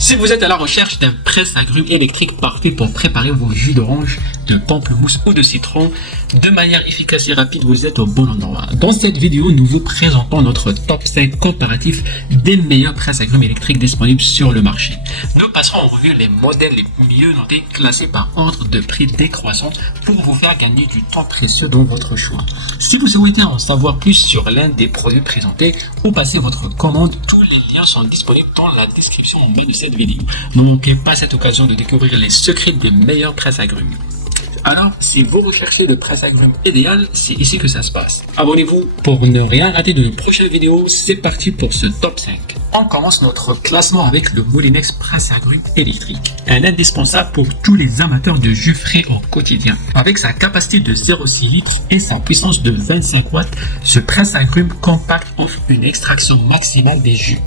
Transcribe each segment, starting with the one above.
Si vous êtes à la recherche d'un presse-agrumes électrique parfait pour préparer vos jus d'orange, de pamplemousse ou de citron de manière efficace et rapide, vous êtes au bon endroit. Dans cette vidéo, nous vous présentons notre top 5 comparatif des meilleurs presse-agrumes électriques disponibles sur le marché. Nous passerons en revue les modèles les mieux notés, classés par ordre de prix décroissant pour vous faire gagner du temps précieux dans votre choix. Si vous souhaitez en savoir plus sur l'un des produits présentés ou passer votre commande, tous les liens sont disponibles dans la description en bas de cette vidéo. Ne manquez pas cette occasion de découvrir les secrets des meilleurs presse-agrumes. Alors, si vous recherchez le presse-agrumes idéal, c'est ici que ça se passe. Abonnez-vous pour ne rien rater de nos prochaines vidéos. C'est parti pour ce top 5. On commence notre classement avec le Molinex presse-agrumes électrique. Un indispensable pour tous les amateurs de jus frais au quotidien. Avec sa capacité de 0,6 litres et sa puissance de 25 watts, ce presse-agrumes compact offre une extraction maximale des jus.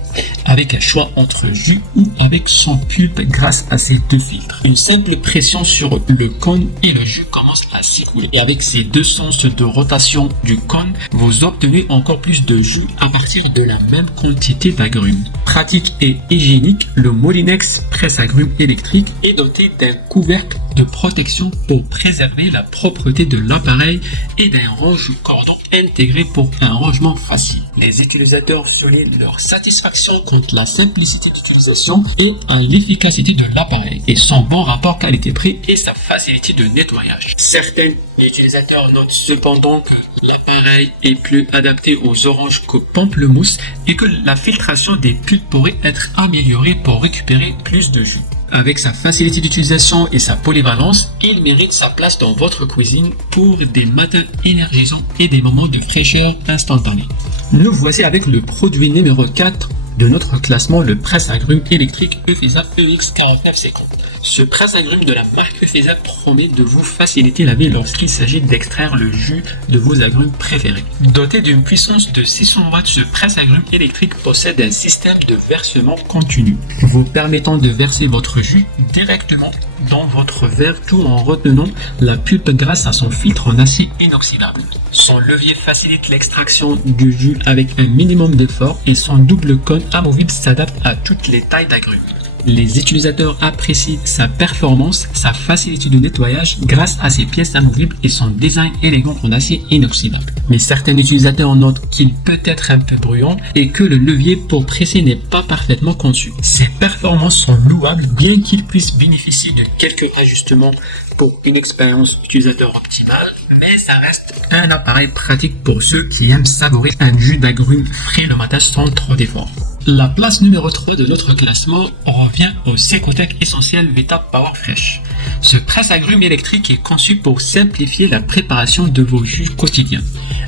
Avec un choix entre jus ou avec son pulpe grâce à ses deux filtres. Une simple pression sur le cône et le jus commence à s'écouler. Et avec ces deux sens de rotation du cône, vous obtenez encore plus de jus à partir de la même quantité d'agrumes. Pratique et hygiénique, le Molinex presse-agrumes électrique est doté d'un couvercle de protection pour préserver la propreté de l'appareil et d'un range-cordon intégré pour un rangement facile. Les utilisateurs soulignent leur satisfaction quant à la simplicité d'utilisation et à l'efficacité de l'appareil et son bon rapport qualité-prix et sa facilité de nettoyage. Certains utilisateurs notent cependant que l'appareil est plus adapté aux oranges qu'aux pamplemousses et que la filtration des pulpes pourrait être améliorée pour récupérer plus de jus. Avec sa facilité d'utilisation et sa polyvalence, il mérite sa place dans votre cuisine pour des matins énergisants et des moments de fraîcheur instantanée. Nous voici avec le produit numéro 4 de notre classement, le presse-agrumes électrique Eufesa EX4950. Ce presse-agrumes de la marque Eufesa promet de vous faciliter la vie lorsqu'il s'agit d'extraire le jus de vos agrumes préférés. Doté d'une puissance de 600 watts, ce presse-agrumes électrique possède un système de versement continu, vous permettant de verser votre jus directement dans votre verre tout en retenant la pulpe grâce à son filtre en acier inoxydable. Son levier facilite l'extraction du jus avec un minimum d'effort et son double cône amovible s'adapte à toutes les tailles d'agrumes. Les utilisateurs apprécient sa performance, sa facilité de nettoyage grâce à ses pièces amovibles et son design élégant en acier inoxydable. Mais certains utilisateurs notent qu'il peut être un peu bruyant et que le levier pour presser n'est pas parfaitement conçu. Ses performances sont louables bien qu'il puisse bénéficier de quelques ajustements pour une expérience utilisateur optimale, mais ça reste un appareil pratique pour ceux qui aiment savourer un jus d'agrumes frais le matin sans trop d'efforts. La place numéro 3 de notre classement revient au Secotec Essentiel Vita Power Fresh. Ce presse-agrumes électrique est conçu pour simplifier la préparation de vos jus quotidiens.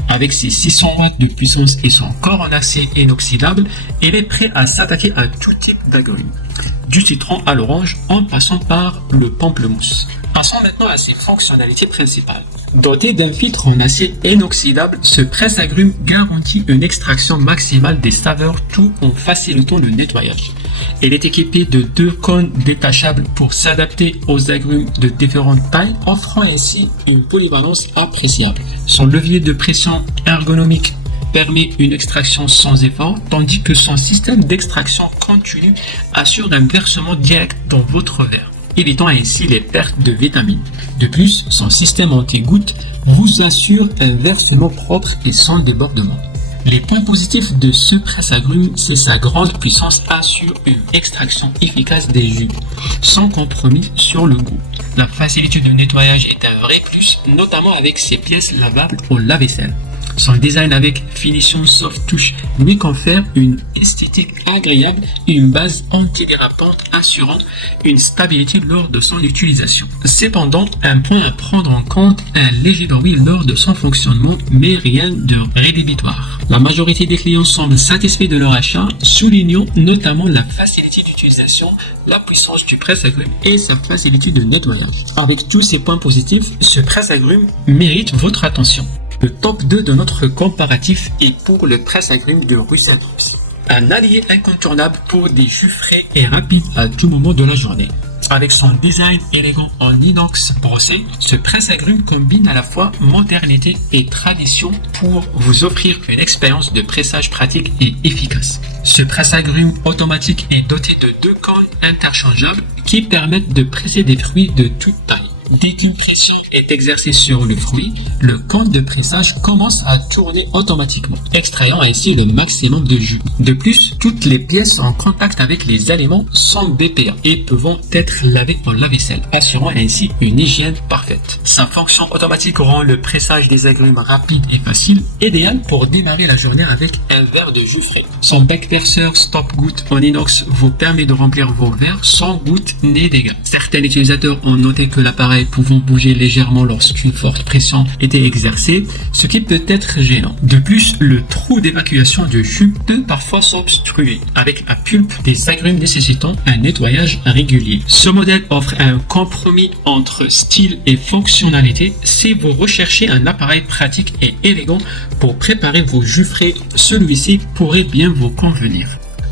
Avec ses 600 watts de puissance et son corps en acier inoxydable, il est prêt à s'attaquer à tout type d'agrumes, du citron à l'orange en passant par le pamplemousse. Passons maintenant à ses fonctionnalités principales. Doté d'un filtre en acier inoxydable, ce presse-agrumes garantit une extraction maximale des saveurs tout en facilitant le nettoyage. Il est équipé de deux cônes détachables pour s'adapter aux agrumes de différentes tailles, offrant ainsi une polyvalence appréciable. Son levier de pression ergonomique permet une extraction sans effort, tandis que son système d'extraction continue assure un versement direct dans votre verre, évitant ainsi les pertes de vitamines. De plus, son système anti-gouttes vous assure un versement propre et sans débordement. Les points positifs de ce presse-agrumes, c'est sa grande puissance assure une extraction efficace des jus, sans compromis sur le goût. La facilité de nettoyage est un vrai plus, notamment avec ses pièces lavables au lave-vaisselle. Son design avec finition soft touch lui confère une esthétique agréable et une base antidérapante assurant une stabilité lors de son utilisation. Cependant, un point à prendre en compte, un léger bruit lors de son fonctionnement, mais rien de rédhibitoire. La majorité des clients semblent satisfaits de leur achat, soulignant notamment la facilité d'utilisation, la puissance du presse-agrumes et sa facilité de nettoyage. Avec tous ces points positifs, ce presse-agrumes mérite votre attention. Le top 2 de notre comparatif est pour le presse-agrumes de Russell Hobbs. Un allié incontournable pour des jus frais et rapides à tout moment de la journée. Avec son design élégant en inox brossé, ce presse-agrumes combine à la fois modernité et tradition pour vous offrir une expérience de pressage pratique et efficace. Ce presse-agrumes automatique est doté de 2 cônes interchangeables qui permettent de presser des fruits de toute taille. Dès qu'une pression est exercée sur le fruit, le cône de pressage commence à tourner automatiquement, extrayant ainsi le maximum de jus. De plus, toutes les pièces en contact avec les aliments sont BPA et peuvent être lavées en lave-vaisselle, assurant ainsi une hygiène parfaite. Sa fonction automatique rend le pressage des agrumes rapide et facile, idéal pour démarrer la journée avec un verre de jus frais. Son bec perceur stop-goutte en inox vous permet de remplir vos verres sans goutte ni dégâts. Certains utilisateurs ont noté que l'appareil pouvant bouger légèrement lorsqu'une forte pression était exercée, ce qui peut être gênant. De plus, le trou d'évacuation du jus peut parfois s'obstruer, avec la pulpe des agrumes nécessitant un nettoyage régulier. Ce modèle offre un compromis entre style et fonctionnalité. Si vous recherchez un appareil pratique et élégant pour préparer vos jus frais, celui-ci pourrait bien vous convenir.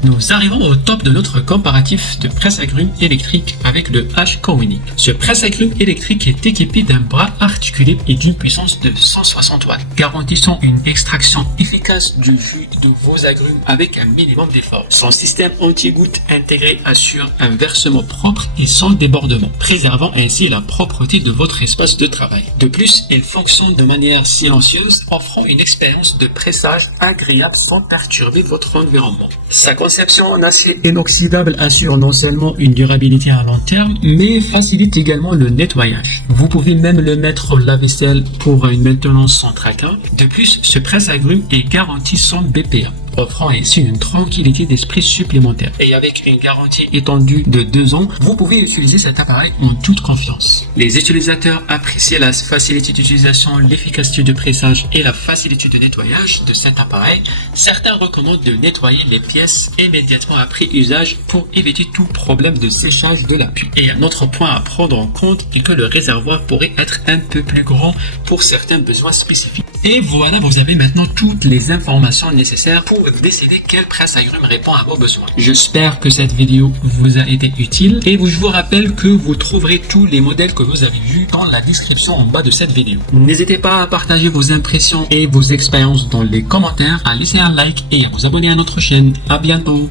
Nous arrivons au top de notre comparatif de presse-agrumes électrique avec le H-Kowini. Ce presse-agrumes électrique est équipé d'un bras articulé et d'une puissance de 160 watts, garantissant une extraction efficace du jus de vos agrumes avec un minimum d'effort. Son système anti-goutte intégré assure un versement propre et sans débordement, préservant ainsi la propreté de votre espace de travail. De plus, il fonctionne de manière silencieuse, offrant une expérience de pressage agréable sans perturber votre environnement. Sa conception en acier inoxydable assure non seulement une durabilité à long terme, mais facilite également le nettoyage. Vous pouvez même le mettre au lave-vaisselle pour une maintenance sans tracas. De plus, ce presse-agrumes est garanti sans BPA, offrant ainsi une tranquillité d'esprit supplémentaire. Et avec une garantie étendue de 2 ans, vous pouvez utiliser cet appareil en toute confiance. Les utilisateurs apprécient la facilité d'utilisation, l'efficacité de pressage et la facilité de nettoyage de cet appareil. Certains recommandent de nettoyer les pièces immédiatement après usage pour éviter tout problème de séchage de la pulpe. Et un autre point à prendre en compte est que le réservoir pourrait être un peu plus grand pour certains besoins spécifiques. Et voilà, vous avez maintenant toutes les informations nécessaires pour décider quel presse-agrumes répond à vos besoins. J'espère que cette vidéo vous a été utile et je vous rappelle que vous trouverez tous les modèles que vous avez vus dans la description en bas de cette vidéo. N'hésitez pas à partager vos impressions et vos expériences dans les commentaires, à laisser un like et à vous abonner à notre chaîne. À bientôt.